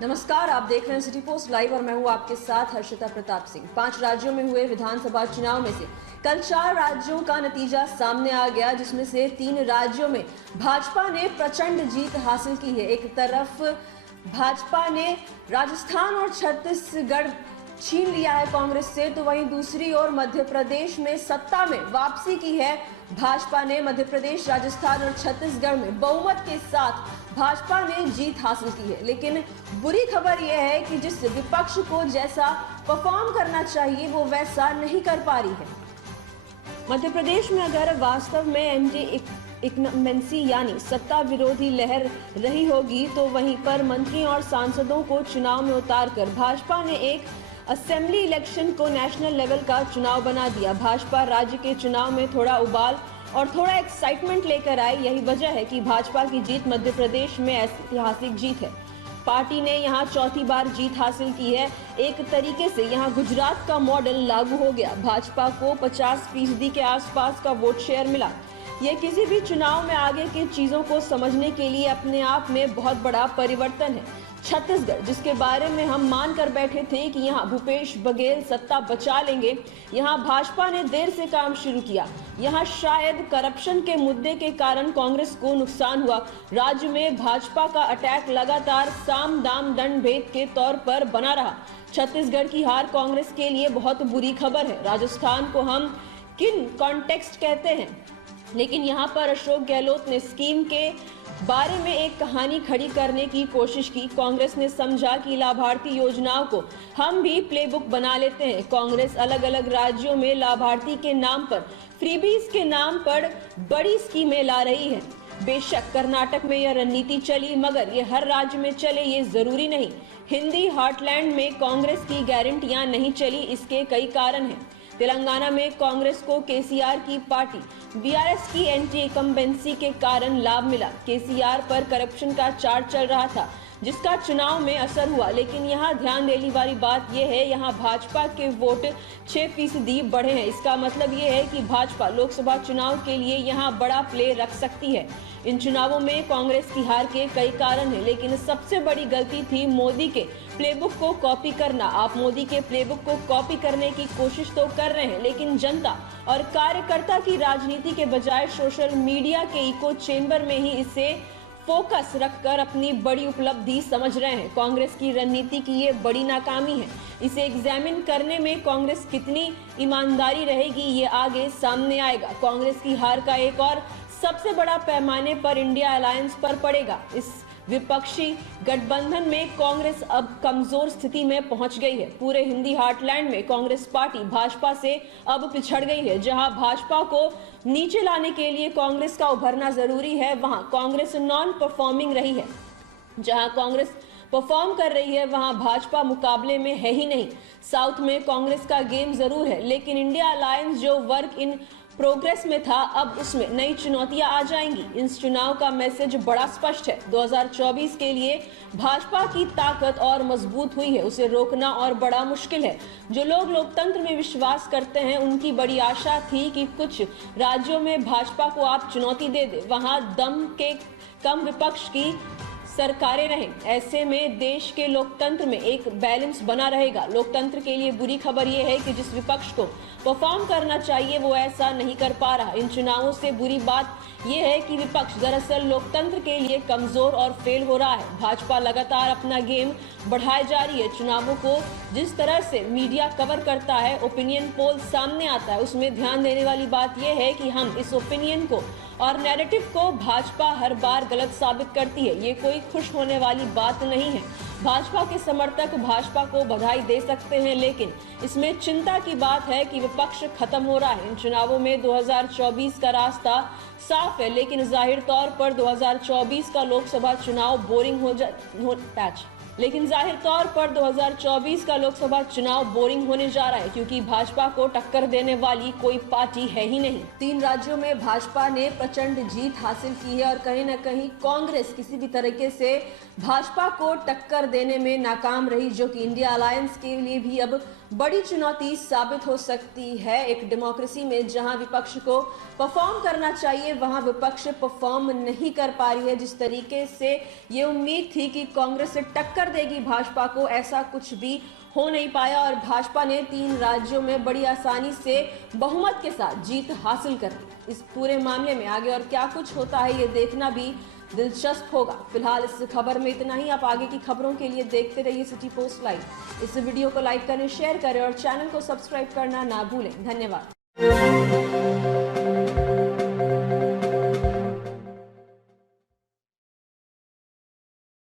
नमस्कार, आप देख रहे हैं सिटी पोस्ट लाइव और मैं हूं आपके साथ हर्षिता प्रताप सिंह। 5 राज्यों में हुए विधानसभा चुनाव में से कल 4 राज्यों का नतीजा सामने आ गया, जिसमें से 3 राज्यों में भाजपा ने प्रचंड जीत हासिल की है। एक तरफ भाजपा ने राजस्थान और छत्तीसगढ़ छीन लिया है कांग्रेस से, तो वहीं दूसरी ओर मध्य प्रदेश में सत्ता में वापसी की है भाजपा ने। मध्य प्रदेश, राजस्थान और छत्तीसगढ़ में बहुमत के साथ भाजपा ने जीत हासिल की है। लेकिन बुरी खबर यह है कि जिस विपक्ष को जैसा परफॉर्म करना चाहिए वो वैसा नहीं कर पा रही है। मध्य प्रदेश में अगर वास्तव में एनडीए इक्नमेंसी यानी सत्ता विरोधी लहर रही होगी, तो वहीं पर मंत्रियों और सांसदों को चुनाव में उतारकर भाजपा ने एक असेंबली इलेक्शन को नेशनल लेवल का चुनाव बना दिया। भाजपा राज्य के चुनाव में थोड़ा उबाल और थोड़ा एक्साइटमेंट लेकर आई। यही वजह है कि भाजपा की जीत मध्य प्रदेश में ऐतिहासिक जीत है। पार्टी ने यहां चौथी बार जीत हासिल की है। एक तरीके से यहां गुजरात का मॉडल लागू हो गया। भाजपा को 50% के आसपास का वोट शेयर मिला। यह किसी भी चुनाव में आगे की चीजों को समझने के लिए अपने आप में बहुत बड़ा परिवर्तन है। छत्तीसगढ़, जिसके बारे में हम मान कर बैठे थे कि यहां भूपेश बघेल सत्ता बचा लेंगे, यहां भाजपा ने देर से काम शुरू किया। यहां शायद करप्शन के मुद्दे के कारण कांग्रेस को नुकसान हुआ। राज्य में भाजपा का अटैक लगातार साम दाम दंड भेद के तौर पर बना रहा। छत्तीसगढ़ की हार कांग्रेस के लिए बहुत बुरी खबर है। राजस्थान को हम किन कॉन्टेक्स्ट कहते हैं, लेकिन यहाँ पर अशोक गहलोत ने स्कीम के बारे में एक कहानी खड़ी करने की कोशिश की। कांग्रेस ने समझा कि लाभार्थी योजनाओं को हम भी प्लेबुक बना लेते हैं। कांग्रेस अलग अलग राज्यों में लाभार्थी के नाम पर, फ्रीबीज के नाम पर बड़ी स्कीमें ला रही है। बेशक कर्नाटक में यह रणनीति चली, मगर ये हर राज्य में चले ये जरूरी नहीं। हिंदी हार्टलैंड में कांग्रेस की गारंटियां नहीं चली, इसके कई कारण हैं। तेलंगाना में कांग्रेस को केसीआर की पार्टी बीआरएस की एंटी इनकम्बेंसी के कारण लाभ मिला। केसीआर पर करप्शन का चार्ज चल रहा था, जिसका चुनाव में असर हुआ। लेकिन यहाँ ध्यान देने वाली बात यह है, यहाँ भाजपा के वोट 6% बढ़े हैं। इसका मतलब ये है कि भाजपा लोकसभा चुनाव के लिए यहाँ बड़ा प्ले रख सकती है। इन चुनावों में कांग्रेस की हार के कई कारण हैं, लेकिन सबसे बड़ी गलती थी मोदी के प्लेबुक को कॉपी करना। आप मोदी के प्लेबुक को कॉपी करने की कोशिश तो कर रहे हैं, लेकिन जनता और कार्यकर्ता की राजनीति के बजाय सोशल मीडिया के इको चेंबर में ही इसे फोकस रखकर अपनी बड़ी उपलब्धि समझ रहे हैं। कांग्रेस की रणनीति की ये बड़ी नाकामी है। इसे एग्जामिन करने में कांग्रेस कितनी ईमानदारी रहेगी, ये आगे सामने आएगा। कांग्रेस की हार का एक और सबसे बड़ा पैमाने पर इंडिया अलायंस पर पड़ेगा। इस विपक्षी गठबंधन में कांग्रेस अब कमजोर स्थिति में पहुंच गई है। पूरे हिंदी हार्टलैंड में कांग्रेस पार्टी भाजपा से अब पिछड़ गई है। जहां भाजपा को नीचे लाने के लिए कांग्रेस का उभरना जरूरी है, वहां कांग्रेस नॉन परफॉर्मिंग रही है। जहां कांग्रेस परफॉर्म कर रही है, वहां भाजपा मुकाबले में है ही नहीं। साउथ में कांग्रेस का गेम जरूर है, लेकिन इंडिया अलायंस जो वर्क इन प्रोग्रेस में था, अब उसमें नई चुनौतियां आ जाएंगी। इस चुनाव का मैसेज बड़ा स्पष्ट है। 2024 के लिए भाजपा की ताकत और मजबूत हुई है, उसे रोकना और बड़ा मुश्किल है। जो लोग लोकतंत्र में विश्वास करते हैं, उनकी बड़ी आशा थी कि कुछ राज्यों में भाजपा को आप चुनौती दे दे, वहां दम के कम विपक्ष की सरकारें रहें। ऐसे में देश के लोकतंत्र में एक बैलेंस बना रहेगा। लोकतंत्र के लिए बुरी खबर यह है कि जिस विपक्ष को परफॉर्म करना चाहिए वो ऐसा नहीं कर पा रहा। इन चुनावों से बुरी बात यह है कि विपक्ष दरअसल लोकतंत्र के लिए कमजोर और फेल हो रहा है। भाजपा लगातार अपना गेम बढ़ाए जा रही है। चुनावों को जिस तरह से मीडिया कवर करता है, ओपिनियन पोल सामने आता है, उसमें ध्यान देने वाली बात यह है कि हम इस ओपिनियन को और नैरेटिव को भाजपा हर बार गलत साबित करती है। ये कोई खुश होने वाली बात नहीं है। भाजपा के समर्थक भाजपा को बधाई दे सकते हैं, लेकिन इसमें चिंता की बात है कि विपक्ष खत्म हो रहा है। इन चुनावों में 2024 का रास्ता साफ है, लेकिन जाहिर तौर पर 2024 का लोकसभा चुनाव बोरिंग होने जा रहा है, क्योंकि भाजपा को टक्कर देने वाली कोई पार्टी है ही नहीं। 3 राज्यों में भाजपा ने प्रचंड जीत हासिल की है और कहीं न कहीं कांग्रेस किसी भी तरीके से भाजपा को टक्कर देने में नाकाम रही, जो कि इंडिया अलायंस के लिए भी अब बड़ी चुनौती साबित हो सकती है। एक डेमोक्रेसी में जहां विपक्ष को परफॉर्म करना चाहिए वहां विपक्ष परफॉर्म नहीं कर पा रही है। जिस तरीके से ये उम्मीद थी कि कांग्रेस से टक्कर देगी भाजपा को, ऐसा कुछ भी हो नहीं पाया और भाजपा ने 3 राज्यों में बड़ी आसानी से बहुमत के साथ जीत हासिल कर ली। इस पूरे मामले में आगे और क्या कुछ होता है ये देखना भी दिलचस्प होगा। फिलहाल इस खबर में इतना ही। आप आगे की खबरों के लिए देखते रहिए सिटी पोस्ट लाइव। इस वीडियो को लाइक करें, शेयर करें और चैनल को सब्सक्राइब करना ना भूलें। धन्यवाद।